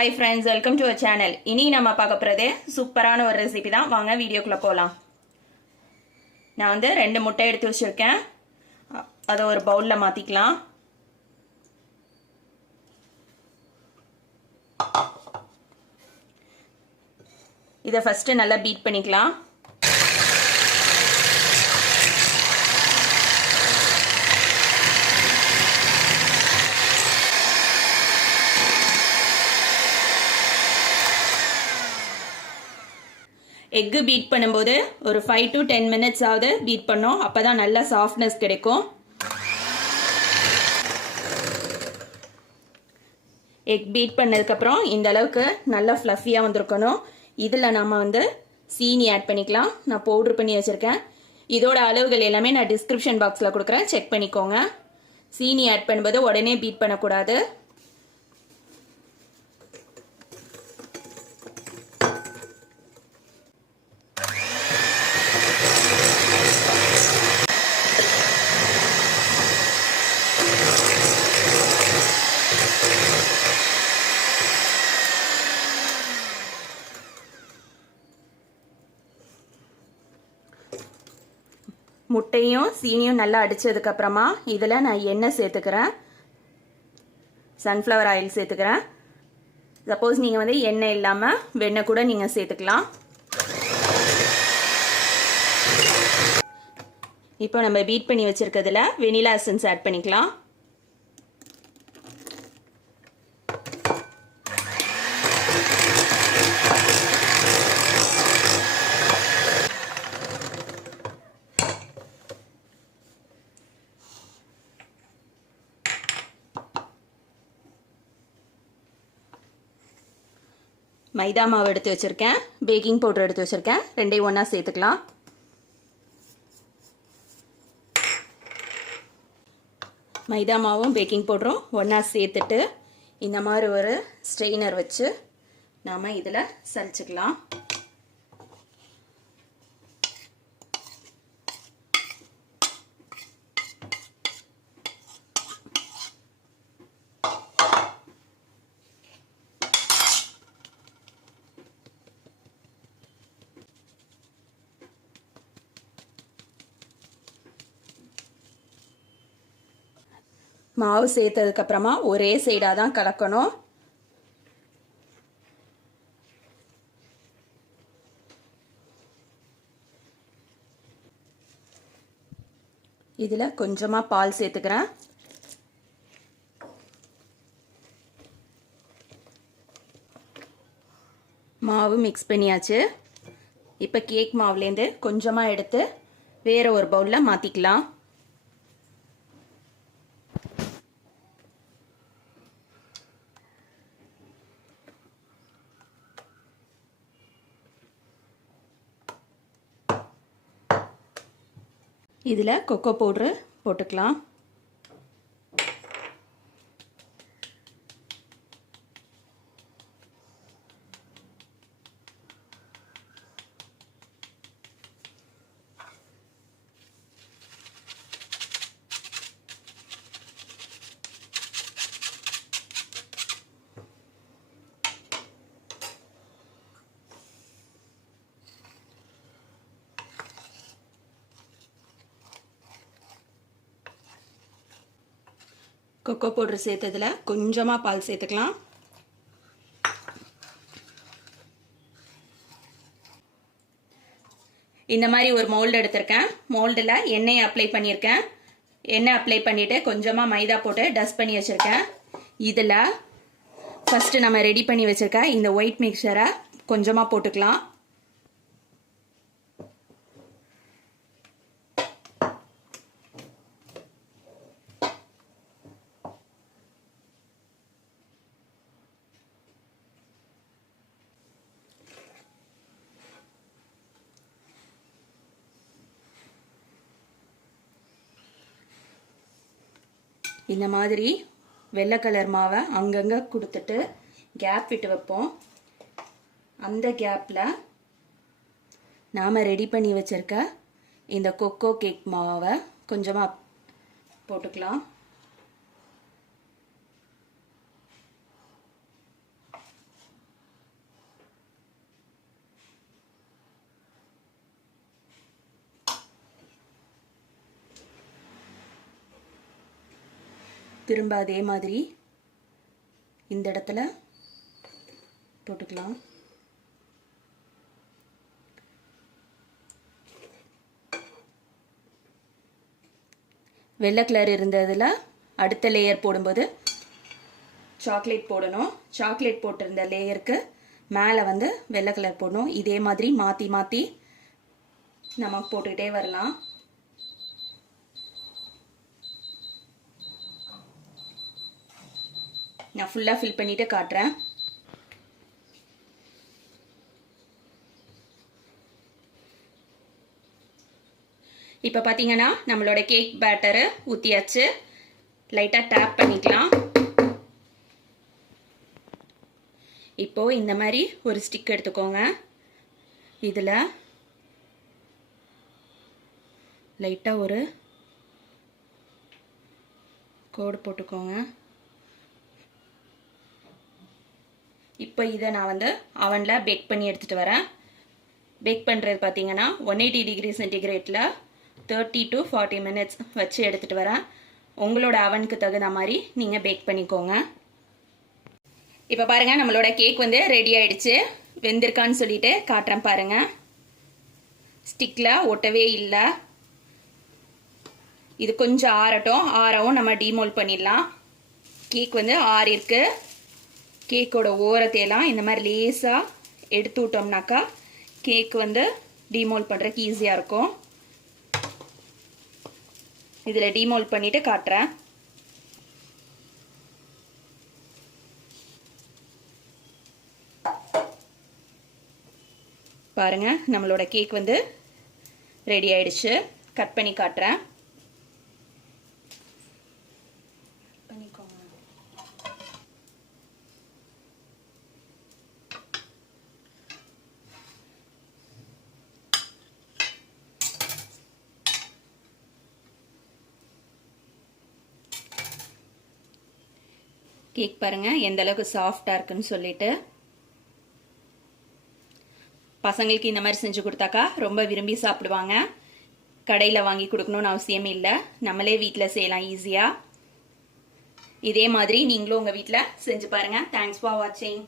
Hi friends, welcome to our channel. இனி நம்ம பார்க்க போகிறது சூப்பரான ஒரு ரெசிபி தான். வாங்க வீடியோக்குள்ளே போகலாம். நான் வந்து 2 முட்டை எடுத்து வச்சுருக்கேன். அதை ஒரு பவுலில் மாற்றிக்கலாம். இதை ஃபஸ்ட்டு நல்லா பீட் பண்ணிக்கலாம். எக்கு பீட் பண்ணும்போது ஒரு 5 to 10 minutes ஆகுது பீட் பண்ணோம். அப்போ தான் நல்லா சாஃப்ட்னஸ் கிடைக்கும். எக் பீட் பண்ணதுக்கப்புறம் இந்த அளவுக்கு நல்லா ஃப்ளஃபியாக வந்திருக்கணும். இதில் நம்ம வந்து சீனி ஆட் பண்ணிக்கலாம். நான் பவுட்ரு பண்ணி வச்சுருக்கேன். இதோட அளவுகள் எல்லாமே நான் டிஸ்கிரிப்ஷன் பாக்ஸில் கொடுக்குறேன், செக் பண்ணிக்கோங்க. சீனி ஆட் பண்ணும்போது உடனே பீட் பண்ணக்கூடாது. முட்டையும் சீனியும் நல்லா அடித்ததுக்கப்புறமா இதில் நான் எண்ணெய் சேர்த்துக்கிறேன். சன்ஃப்ளவர் ஆயில் சேர்த்துக்கிறேன். சப்போஸ் நீங்கள் வந்து எண்ணெய் இல்லாமல் வெண்ணெய் கூட நீங்கள் சேர்த்துக்கலாம். இப்போ நம்ம பீட் பண்ணி வச்சுருக்கிறதுல வெனிலா எசன்ஸ் ஆட் பண்ணிக்கலாம். மைதா மாவு எடுத்து வச்சுருக்கேன், பேக்கிங் பவுடர் எடுத்து வச்சுருக்கேன். ரெண்டையும் ஒன்றா சேர்த்துக்கலாம். மைதா மாவும் பேக்கிங் பவுடரும் ஒன்றா சேர்த்துட்டு இந்த மாதிரி ஒரு ஸ்ட்ரெயினர் வச்சு நாம் இதில் சலிச்சுக்கலாம். மாவு சேர்த்ததுக்கப்புறமா ஒரே சைடாக தான் கலக்கணும். இதில் கொஞ்சமாக பால் சேர்த்துக்கிறேன். மாவு மிக்ஸ் பண்ணியாச்சு. இப்போ கேக் மாவுலேருந்து கொஞ்சமாக எடுத்து வேறு ஒரு பவுலில் மாற்றிக்கலாம். இதில் கொக்கோ பவுட்ரு போட்டுக்கலாம். கொக்கோ பவுடர் சேர்த்ததில் கொஞ்சமாக பால் சேர்த்துக்கலாம். இந்த மாதிரி ஒரு மோல்டு எடுத்திருக்கேன். மோல்டில் எண்ணெய் அப்ளை பண்ணியிருக்கேன். எண்ணெய் அப்ளை பண்ணிவிட்டு கொஞ்சமாக மைதா போட்டு டஸ்ட் பண்ணி வச்சுருக்கேன். இதில் ஃபஸ்ட்டு நம்ம ரெடி பண்ணி வச்சுருக்க இந்த ஒயிட் மிக்சரை கொஞ்சமாக போட்டுக்கலாம். இந்த மாதிரி வெள்ளை கலர் மாவை அங்கங்கே கொடுத்துட்டு கேப் விட்டு வைப்போம். அந்த கேப்பில் நாம் ரெடி பண்ணி வச்சுருக்க இந்த கொக்கோ கேக் மாவை கொஞ்சமாக போட்டுக்கலாம். திரும்ப அதே மாதிரி இந்த இடத்துல போட்டுக்கலாம். வெள்ளை கலர் இருந்ததில் அடுத்த லேயர் போடும்போது சாக்லேட் போடணும். சாக்லேட் போட்டிருந்த லேயருக்கு மேலே வந்து வெள்ளை கலர் போடணும். இதே மாதிரி மாற்றி மாற்றி நம்ம போட்டுக்கிட்டே வரலாம். நான் ஃபுல்லாக ஃபில் பண்ணிட்டு காட்டுறேன். இப்போ பார்த்தீங்கன்னா நம்மளோட கேக் பேட்டரை ஊற்றியாச்சு. லைட்டாக டேப் பண்ணிக்கலாம். இப்போ இந்த மாதிரி ஒரு ஸ்டிக் எடுத்துக்கோங்க. இதில் லைட்டாக ஒரு கோடு போட்டுக்கோங்க. இப்போ இதை நான் வந்து அவனில் பேக் பண்ணி எடுத்துகிட்டு வரேன். பேக் பண்ணுறது பார்த்தீங்கன்னா 180 டிகிரி சென்டிகிரேட்டில் 30 to 40 minutes வச்சு எடுத்துகிட்டு வரேன். உங்களோட அவனுக்கு தகுந்த மாதிரி நீங்கள் பேக் பண்ணிக்கோங்க. இப்போ பாருங்கள், நம்மளோட கேக் வந்து ரெடி ஆயிடுச்சு. வெந்திருக்கான்னு சொல்லிட்டு காட்டுறேன் பாருங்கள். ஸ்டிக்கில் ஒட்டவே இல்லை. இது கொஞ்சம் ஆறட்டும். ஆறவும் நம்ம டீமோல்ட் பண்ணிடலாம். கேக் வந்து ஆறிருக்கு. கேக்கோட ஓரத்தையெல்லாம் இந்த மாதிரி லேசாக எடுத்து விட்டோம்னாக்கா கேக் வந்து டீமோல்ட் பண்ணுறதுக்கு ஈஸியாக இருக்கும். இதில் டீமோல்ட் பண்ணிவிட்டு காட்டுறேன். பாருங்கள், நம்மளோட கேக் வந்து ரெடி ஆயிடுச்சு. கட் பண்ணி காட்டுறேன். கேக் பாருங்க எந்த அளவுக்கு சாஃப்டா இருக்குன்னு சொல்லிட்டு. பசங்களுக்கு இந்த மாதிரி செஞ்சு கொடுத்தாக்கா ரொம்ப விரும்பி சாப்பிடுவாங்க. கடையில் வாங்கி கொடுக்கணும்னு அவசியமே இல்லை. நம்மளே வீட்டில் செய்யலாம் ஈஸியாக. இதே மாதிரி நீங்களும் உங்கள் வீட்டில் செஞ்சு பாருங்கள். தேங்க்ஸ் ஃபார் வாட்சிங்.